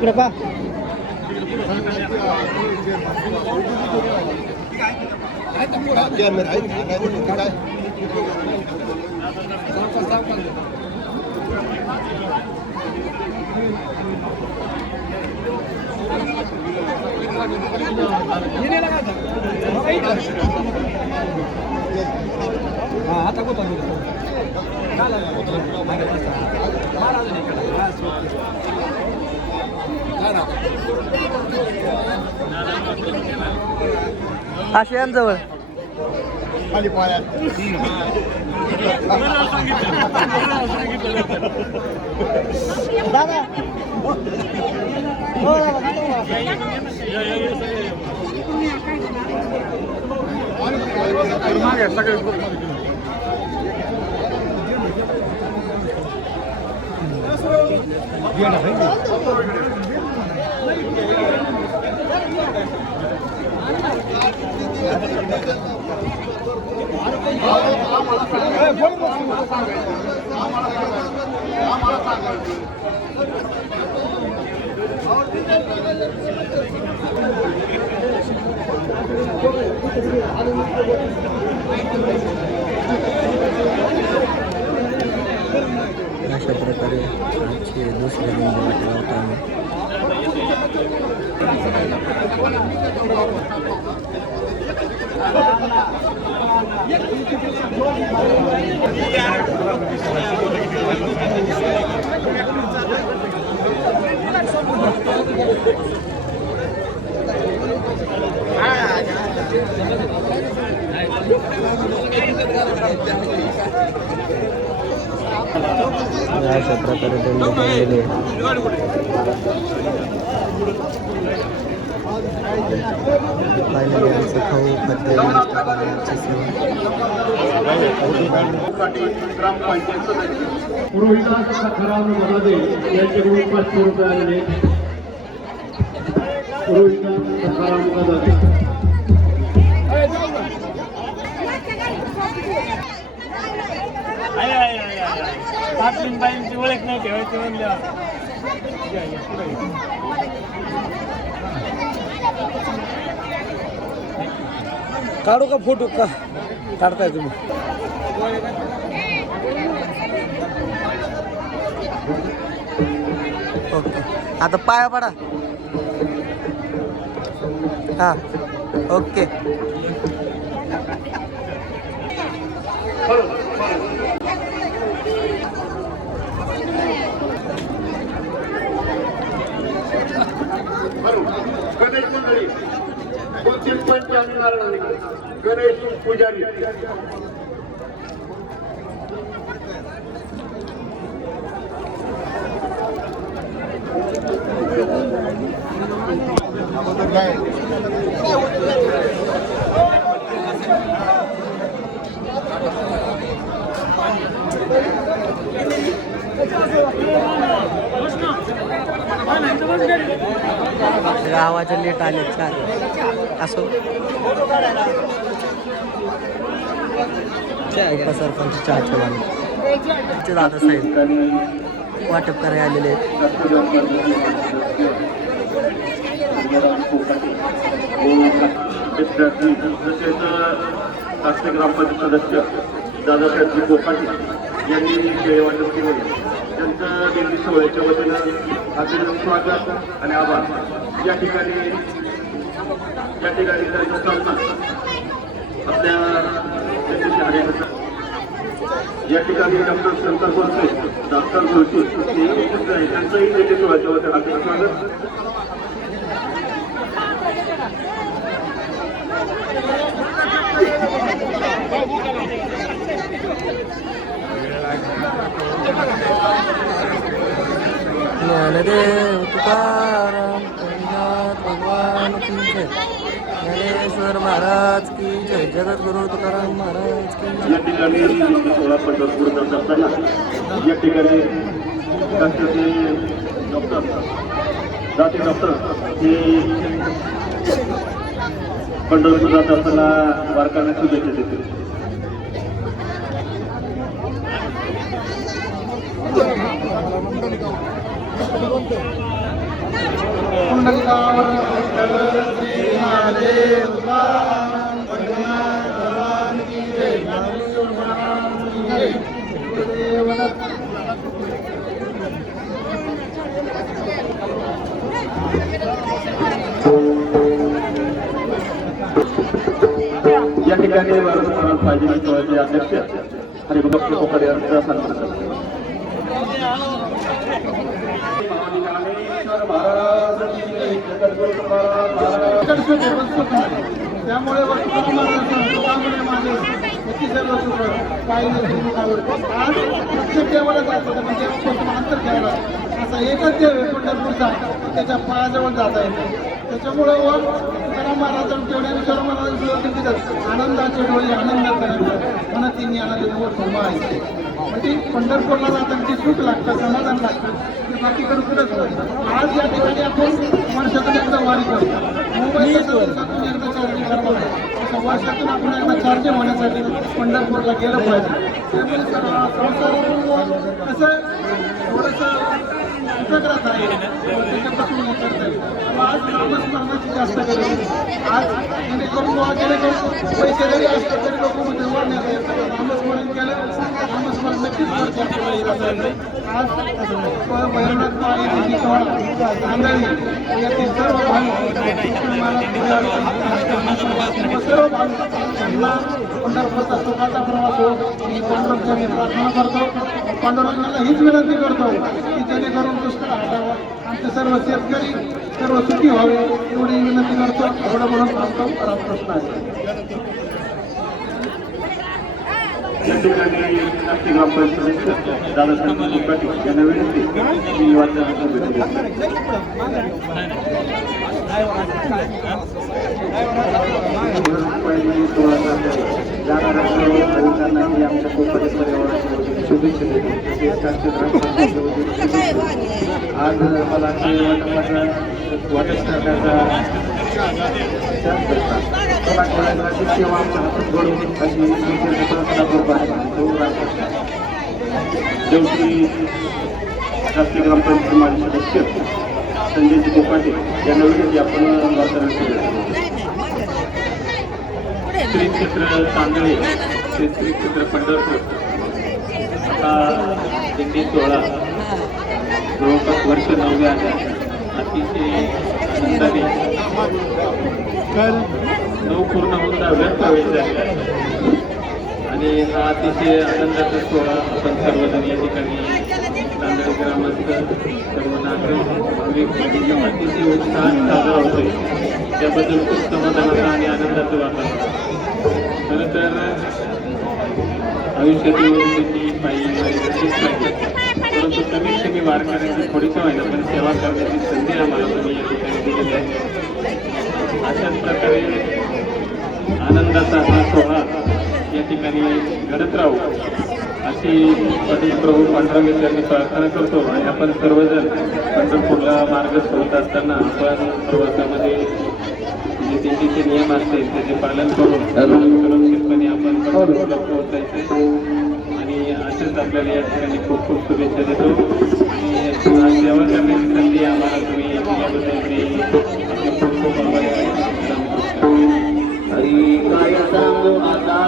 इकडे पा आता कुठं आशयांजवळ खाली पाण्यात दादा अशा प्रकारे दुसऱ्या बिंदूला अशा प्रकारे खाऊ पुरोहितांचा खराब मध्ये यांच्याकडून 500 रुपये आलेले पुरोहितांचा खराब मध्ये बाईंची ओळख नाही ठेवायची म्हणलं काढू का फोटो का काढताय तुम्ही ओके आता पाया पडा हा ओके गणेश मंडळी कोणती पंचायत गणेश पुजारी गावाचे लेट आले चार असो उपसरपंच चहाचे वाले दादासाहेब वाटप करायला आलेले आहेत ग्रामपंचायत सदस्य दादासाहेब कोकाटे यांनी शेळे वाटप केले त्यांचं दिल्ली सोहळ्याच्या वतीनं अभिनंदन स्वागत आणि आभार या ठिकाणी त्यांचं चालतं आपल्या या ठिकाणी डॉक्टर शंकर बोलते डॉक्टर जोशी त्यांचंही दिल्ली सोहळ्याच्या वतीनं अभिनंदन स्वागत ज्ञानदेव तुकाराम भगवान की जय ज्ञानेश्वर महाराज की जय जगद्गुरु तुकाराम महाराज की जय. या ठिकाणी सोळा पंढरपूर जात असताना या ठिकाणी डॉक्टर हे पंढरपूर जात असताना वारकऱ्यांना शुभेच्छा देतील. पुंडलिकावर श्री महादेव या ठिकाणी वरद पाहिजे सोहळ्याचे अध्यक्ष हरिभक्त कोकडे यांचा सन्मान करतो. त्यामुळे माझे सर्व सुख काही आज प्रत्येक देवाला जायचं म्हणजे अंतर घ्यायला असा एकच देव आहे पंढरपूरचा, त्याच्या पायाजवळ जाता येतं. त्याच्यामुळं वर तुकाराम महाराजांनी ज्ञानेश्वर महाराज आनंदाचे डोळे आनंद करायचं म्हणत तिने आनंद वर थांबा आहे. म्हणजे पंढरपूरला जाताना ते सुख लागतं, समाधान लागतं, ते बाकीकडे कुठंच नसतं. आज या ठिकाणी आपण वर्षातून एकदा वारी करतो, मुंबईत एकदा चार्जिंग करतो, तसं वर्षातून आपण एकदा चार्जिंग होण्यासाठी पंढरपूरला गेलं पाहिजे. त्यामुळे संसार असं थोडंसं उपक्रत आहे, त्याच्यापासून हे करता येईल. आज नामस्मरणाची जास्त गरज आज जेणेकरून पैसे जरी असले तरी लोक म्हणजे वाढण्यात येतात. नामस्मरण केलं, नामस्मरण नक्कीच करते आपल्याला. आज भैरवनाथ माई सोहळा तांदळी यातील सर्व सर्व भाविकांना पंढरपूरचा सुखाचा प्रवास हो ही पांडुरंगाने प्रार्थना करतो. पांडुरंगाला हीच विनंती करतो की जेणेकरून दुष्काळ हटावा, आमचे सर्व शेतकरी सर्व सुखी व्हावे एवढी विनंती करतो. एवढं म्हणून सांगतो. रामकृष्ण आहे. या ठिकाणी नाशिक ग्रामपंचायत दादासाहेब कोकाटे यांना विनंती की वाचनाचा भेट जाणाऱ्या सर्व भाविकांनाही आमच्या कोकण परिवाराच्या शुभेच्छा देतो. आज मला वाटत सरकारचा सेवा आमच्या हातात घडून अशी शेवटी राष्ट्रीय ग्रामपंचायत माजी सदस्य संजयजी कोकाटे यांना विनंती आपण वार्तालाप केले. श्री क्षेत्र तांदळे ते श्री क्षेत्र पंढरपूर हा दिंडी सोहळा जवळपास वर्ष 9 आहे. अतिशय आनंदाने 9 पूर्ण होऊन 10व्यात प्रवेश झालेला आहे आणि हा अतिशय आनंदाचा सोहळा आपण सर्वजण या ठिकाणी तांदळे ग्रामस्थ सर्व नागरिक भाविक अतिशय उत्साहात साजरा होतोय. त्याबद्दल खूप समाधानाचं आणि आनंदाचं वातावरण. खरं तर आयुष्यातील त्याची पायी नक्कीच पाहिजे, परंतु कमीत कमी वारकऱ्यांची थोडीसं व्हायला पण सेवा करण्याची संधी आम्हाला तुम्ही या ठिकाणी दिलेली आहे. अशाच प्रकारे आनंदाचा हा सोहळा या ठिकाणी घडत राहू अशी प्रभू पांडुरंग यांनी प्रार्थना करतो. आणि आपण सर्वजण पंढरपूरला मार्ग सोडत असताना आपण प्रवासामध्ये जे दिंडीचे नियम असतील त्याचे पालन करून सुरक्षितपणे आपण पंढरपूरला पोहोचायचे. आणि असेच आपल्याला या ठिकाणी खूप खूप शुभेच्छा देतो. आणि सेवा करण्याची संधी आम्हाला तुम्ही दिल्याबद्दल मी आपले खूप खूप आभारी आहे. हरी काय सांगू आता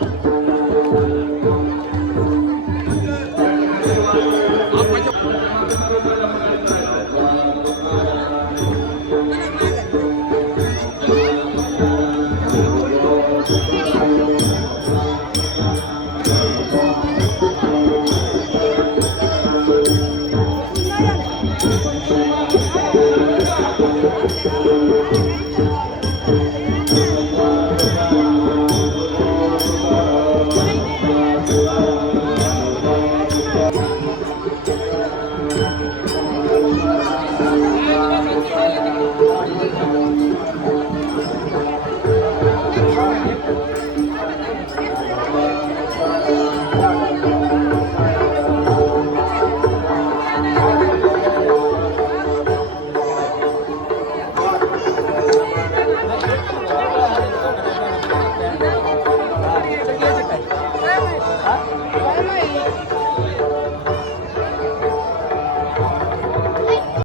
आहे